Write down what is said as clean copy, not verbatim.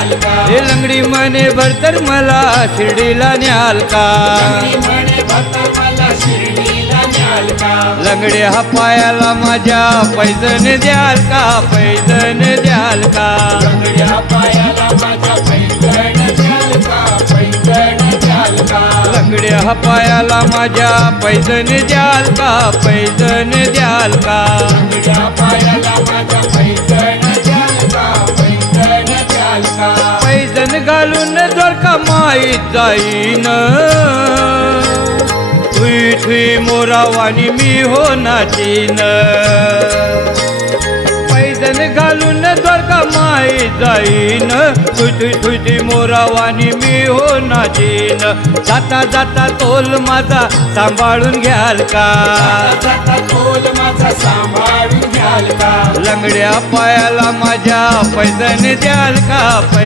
हे लंगडी म्हणे भरतर मला शिर्डीला न्याल का लंगड्या पायाला माझ्या पैजण द्याल का पैजण द्याल का लंगड्या पायाला माझ्या पैजण द्याल का पैजण द्याल का लंगड्या पायाला माझ्या पैजण द्याल का पैजण द्याल का लंगड्या पायाला माझ्या पैजण द्याल का पैजण द्याल का पैजण घालून द्वारका माईत जाईन थुई थुई मोरावानी मी हो नाचीन पैजण घालून द्वारका माईत जाईन थुई थुई थुई मोरावानी मी हो नाचीन जाता जाता तोल माझा सांभाळून घ्याल का जाता तोल माझा सांभाळून घ्याल का लंगड्या पायाला माझ्या पैजण द्याल का